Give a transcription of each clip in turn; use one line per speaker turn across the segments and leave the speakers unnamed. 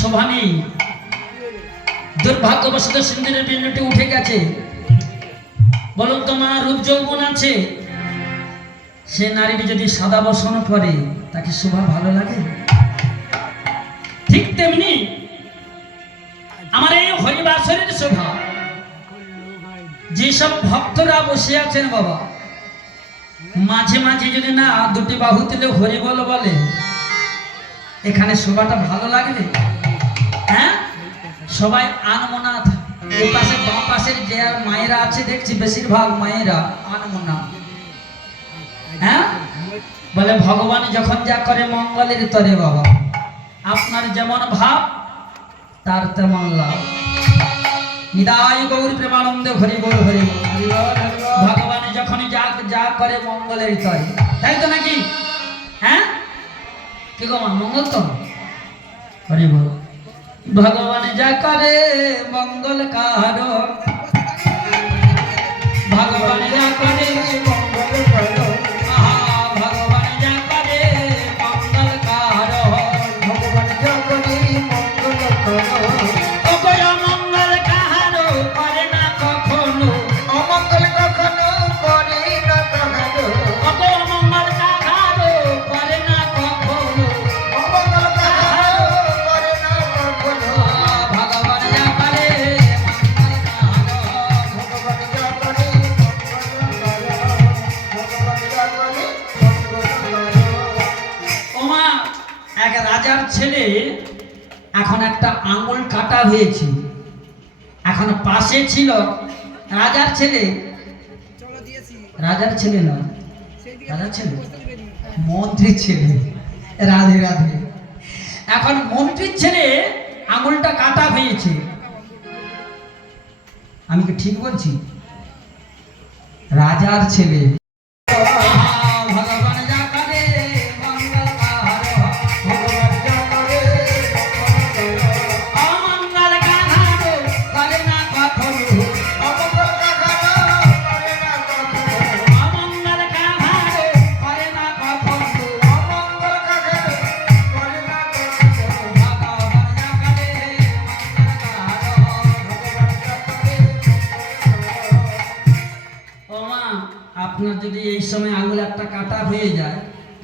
শোভা নেই। দুর্ভাগ্যবশত সিন্দুরের বিন্দুটি উঠে গেছে। বলুন তোমার রূপ যৌবন আছে? সে যদি সাদা বসন তাকে শোভা ভালো লাগে? ঠিক তেমনি আমার এই হরিবাসরের শোভা। যেসব ভক্তরা বসে আছেন বাবা, মাঝে মাঝে যদি না, দুটি বাহু হরি বল বলে এখানে শোভাটা ভালো লাগবে হ্যাঁ? সবাই আনমনাথ। এই পাশে বাম পাশের যে মায়েরা আছে, দেখছি বেশিরভাগ মায়েরা আনমনা হ্যাঁ? বলে, ভগবান যখন যা করে মঙ্গলের তরে বাবা। আপনার যেমন ভাব, তার তেমন লাভ। নিদায় গৌরী প্রেমানন্দ, হরি বল, হরি ভগবান যখন যা যা করে মঙ্গলের তরে। তাই তো নাকি? হ্যাঁ? কি গো মা মঙ্গল তো হরি বল। ভগবান যা করে মঙ্গল কার আঙুল কাটা হয়েছে। এখন পাশে ছিল রাজার ছেলে। রাজার ছেলে না, রাজার ছেলে? মন্ত্রীর ছেলে। রাধে রাধে। এখন মন্ত্রীর ছেলে আঙুলটা কাটা হয়েছে। আমি কি ঠিক বলছি? রাজার ছেলে।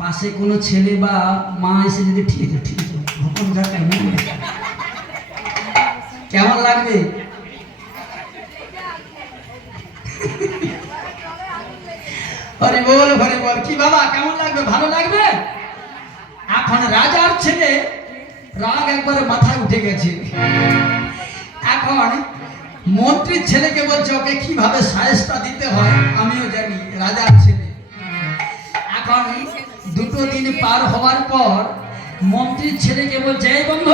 পাশে কোনো ছেলে বা মা এসে যদি ঠিক ঠিক হুকুম যা কেমন কেমন লাগবে? হরি বল হরি বল। কি বাবা, কেমন লাগবে? ভালো লাগবে? এখন রাজার ছেলে রাগ একবারে মাথায় উঠে গেছে। এখন মন্ত্রীর ছেলেকে বলছে, ওকে কীভাবে সাহেস্তা দিতে হয়? আমিও জানি, রাজার দুটো দিন পার হওয়ার পর মন্ত্রীর ছেলেকে বলছে এই বন্ধু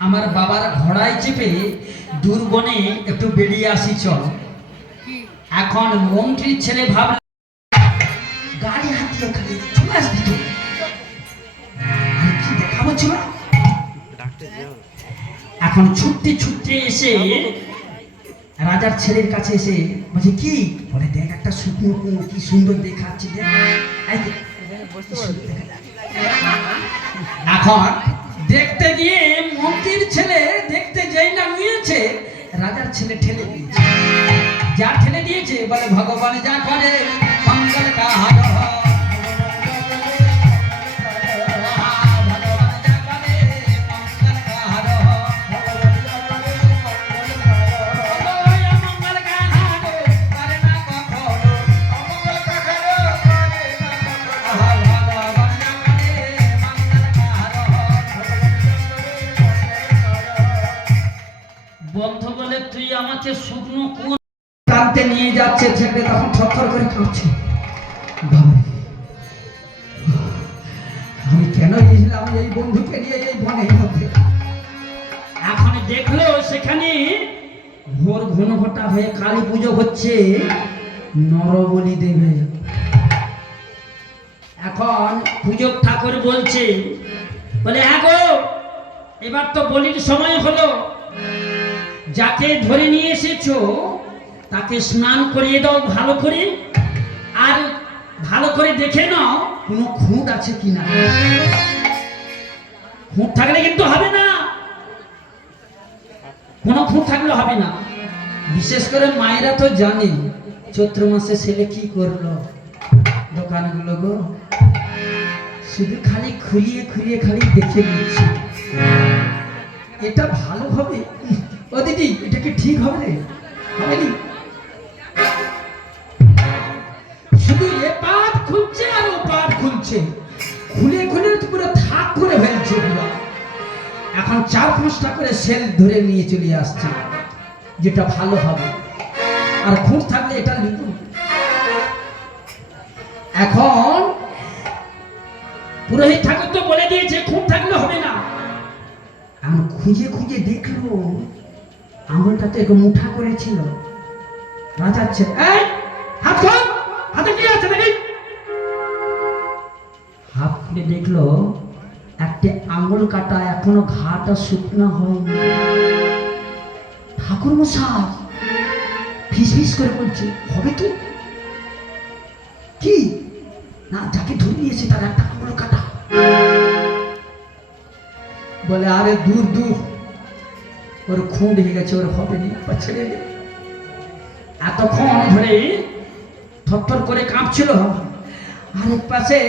আমার বাবার ঘোড়ায় চেপে দুর্বনে একটু বেরিয়ে আসি চল। এখন মন্ত্রীর ছেলে ভাব গাড়ি হাতিয়ে খালি চলে আসবি তো দেখাবো ছিল এখন ছুটতে ছুটতে এসে রাজার ছেলের কাছে এসে বলছে কি? বলে দেখ একটা শুকনো কি সুন্দর দেখাচ্ছে এখন দেখতে গিয়ে মন্ত্রীর ছেলে দেখতে যেই না নিয়েছে রাজার ছেলে ঠেলে দিয়েছে। যা ঠেলে দিয়েছে বলে ভগবান যা করে মঙ্গল কাহার ভগবান কানতে নিয়ে যাচ্ছে ছেলে তখন থরথর করে কাঁপছে। আমি কেন গেছিলাম এই বন্ধুকে নিয়ে এই বনের মধ্যে? এখন দেখল সেখানে ভোর ঘন ঘটা হয়ে কালী পুজো হচ্ছে, নরবলি দেবে। এখন পুজো ঠাকুর বলছে, বলে হ্যাঁ গো, এবার তো বলির সময় হলো। যাকে ধরে নিয়ে এসেছ তাকে স্নান করিয়ে দাও, ভালো করে। আর ভালো করে দেখে নাও কোনো খুঁত আছে কিনা। খুঁত থাকলে কিন্তু হবে না। কোনো খুঁত থাকলে হবে না। বিশেষ করে মায়েরা তো জানে, চৈত্র মাসে ছেলে কি করল দোকানগুলো গো। শুধু খালি খুলিয়ে খুলিয়ে খালি দেখে নিচ্ছি। এটা ভালো হবে? ও দিদি, এটা কি ঠিক হবে রে? হবে করে ফেলছে এখন চার পাঁচটা করে সেল ধরে নিয়ে চলে আসছে, যেটা ভালো হবে। আর খুঁট থাকলে এটা লিখুন। এখন পুরোহিত ঠাকুর তো বলে দিয়েছে খুঁট থাকলে হবে না। এখন খুঁজে খুঁজে দেখল, আঙুলটা তো একটু মুঠা করেছিল। রাজার ছেলে এই, হাত হাতে কি আছে দেখি হাত খুলে দেখল একটা আঙুল কাটা এখনও ঘাটা শুকনো হয়নি। ঠাকুর মশাই, ফিস ফিস করে বলছে, হবে কি কি? না, যাকে ধরে নিয়েছে তার একটা আঙুল কাটা। বলে, আরে দূর দূর। ওর খুন হয়ে গেছে, ওর হবে নি ছেড়ে এতক্ষণ ধরে থরথর করে কাঁপছিল। আর এক পাশে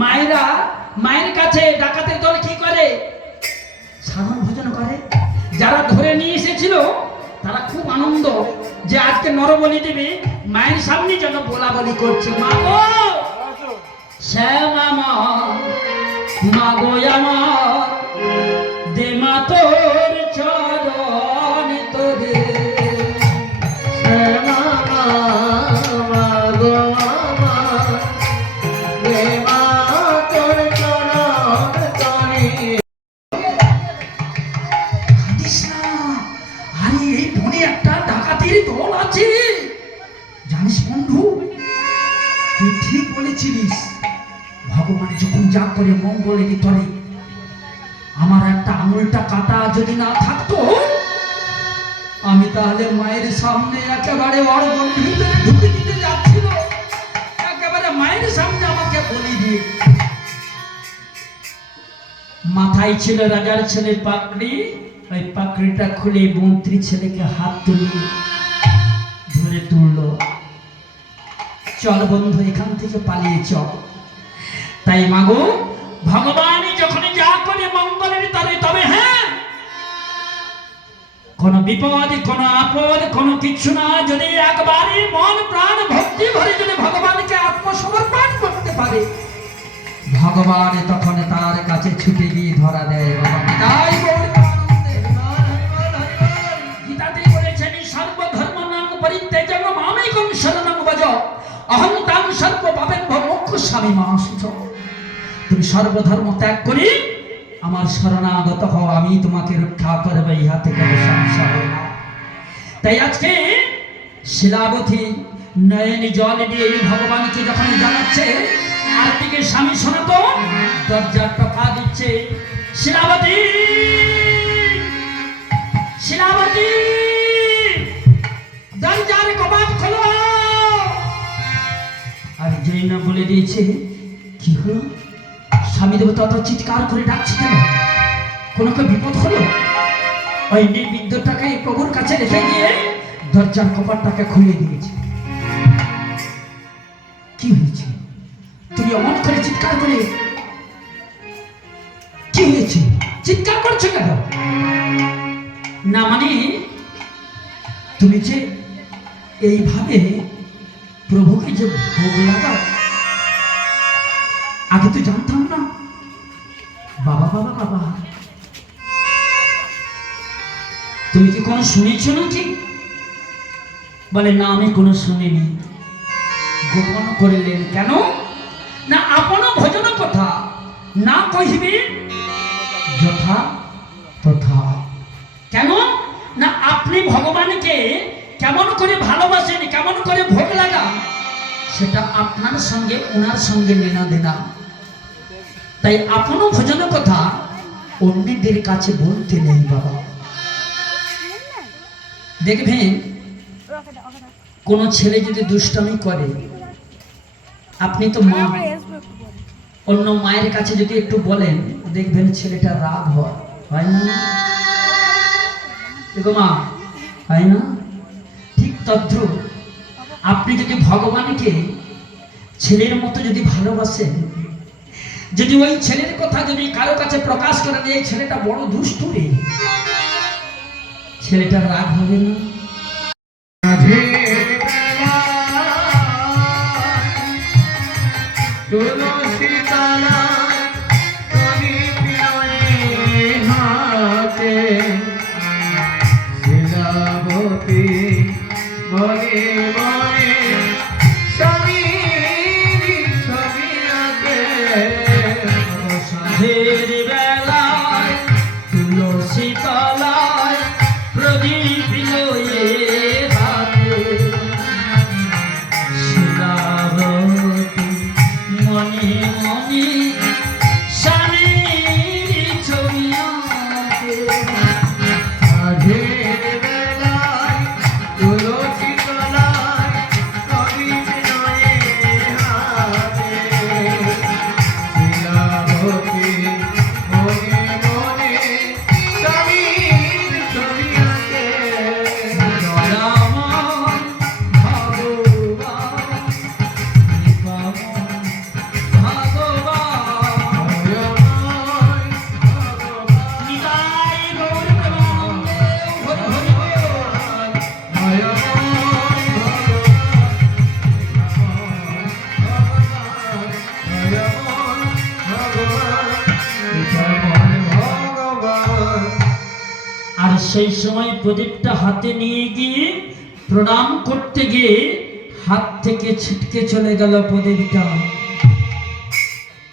মায়েরা মায়ের কাছে ডাকাতের দল কি করে? সাধন ভোজন করে। যারা ধরে নিয়ে এসেছিল, তারা খুব আনন্দ যে আজকে নরবলি দেবে মায়ের সামনে যেন বলা বলি করছে। মা গো! শ্যামা মা মা গো, আমার। দেমা তোর চরণ আমি তাহলে মায়ের সামনে একেবারে অর্গন ভিতরে ঢুকে দিতে যাচ্ছিল। একেবারে মায়ের সামনে আমাকে বলি দিয়ে। মাথায় ছিল রাজার ছেলে পাকড়ি, ওই পাকড়িটা খুলে মন্ত্রী ছেলেকে হাত তুলে ধরে তুললো। চল বন্ধু, এখান থেকে পালিয়ে চল। তাই মাগো, ভগবান কোন বিপদ, কোন আপদ, কোন কিছু না। যদি একবারে মন প্রাণ ভক্তি ভরে যদি ভগবানকে আত্মসমর্পণ করতে পারে, ভগবান তখন তার কাছে ছুটে গিয়ে ধরা দেয়। তাই গৌর আনন্দে। গীতাতে বলেছেন সর্বধর্ম নাম পরিত্যাজ্য মামেকম শরণং ভজ। অহং তাং সর্ব পাপেন মোক্ষ স্বামী মাসুচ তুমি সর্বধর্ম ত্যাগ করি আমার শরণাগত হও, আমি তোমাকে রক্ষা করবে, ইহা থেকে তাই আজকে শিলাবতী নয়নে জল দিয়ে ভগবানকে যখন জানাচ্ছে আর দিকে স্বামী শোনাতো, দরজার টকা দিচ্ছে, শিলাবতী! শিলাবতী! দরজার কবাট খোলো! আর জৈন বলে দিয়েছে, কি হলো? স্বামী দেবতা অত চিৎকার করে ডাকছে কেন? কোনো কেউ বিপদ হলো? ওই নির্বিদ্যটাকে প্রভুর কাছে রেখে গিয়ে দরজার কপাটটাকে খুলে দিয়েছে। কি হয়েছে? তুমি অমন করে চিৎকার করে কি হয়েছে? চিৎকার করছ কেন? না মানে তুমি যে এইভাবে প্রভুকে যে ভোগ লাগাও আগে তো জানতাম না। বাবা বাবা বাবা। তুমি কি কোনো শুনেছো নাকি? বলে, না, আমি কোনো শুনিনি। গোপন করিলেন কেন? না আপন ভোজন কথা। না কহিবে যথা তথা। কেন? না, আপনি ভগবানকে কেমন করে ভালোবাসেন, কেমন করে ভোগ লাগান, সেটা আপনার সঙ্গে ওনার সঙ্গে লেনা দেনা তাই আপনও ভোজন কথা অন্যদের কাছে বলতে নেই বাবা। দেখবেন, কোনো ছেলে যদি দুষ্টামি করে, আপনি তো মা। অন্য মায়ের কাছে যদি একটু বলেন, দেখবেন ছেলেটা রাগ হয়। হয় না? মা, হয় না? ঠিক তদ্রুপ। আপনি যদি ভগবানকে ছেলের মতো যদি ভালোবাসেন যদি ওই ছেলের কথা যদি কারও কাছে প্রকাশ করেন এই ছেলেটা বড় দুষ্টু রে। ছেলেটার রাগ হবে না? সেই সময় প্রদীপটা হাতে নিয়ে গিয়ে প্রণাম করতে গিয়ে হাত থেকে ছিটকে চলে গেল প্রদীপটা।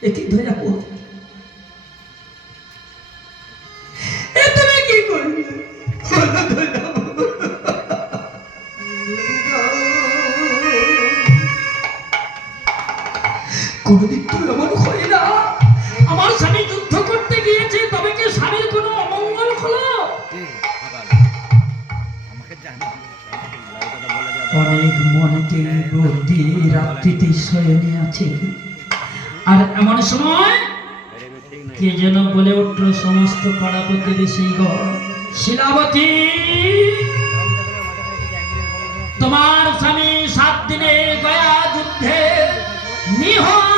একই ধরে এমন সময় কে যেন বলে উঠল, সমস্ত পাড়া প্রতিবেশী শিলাবতী, তোমার স্বামী সাত দিনে গয়া যুদ্ধে নিহত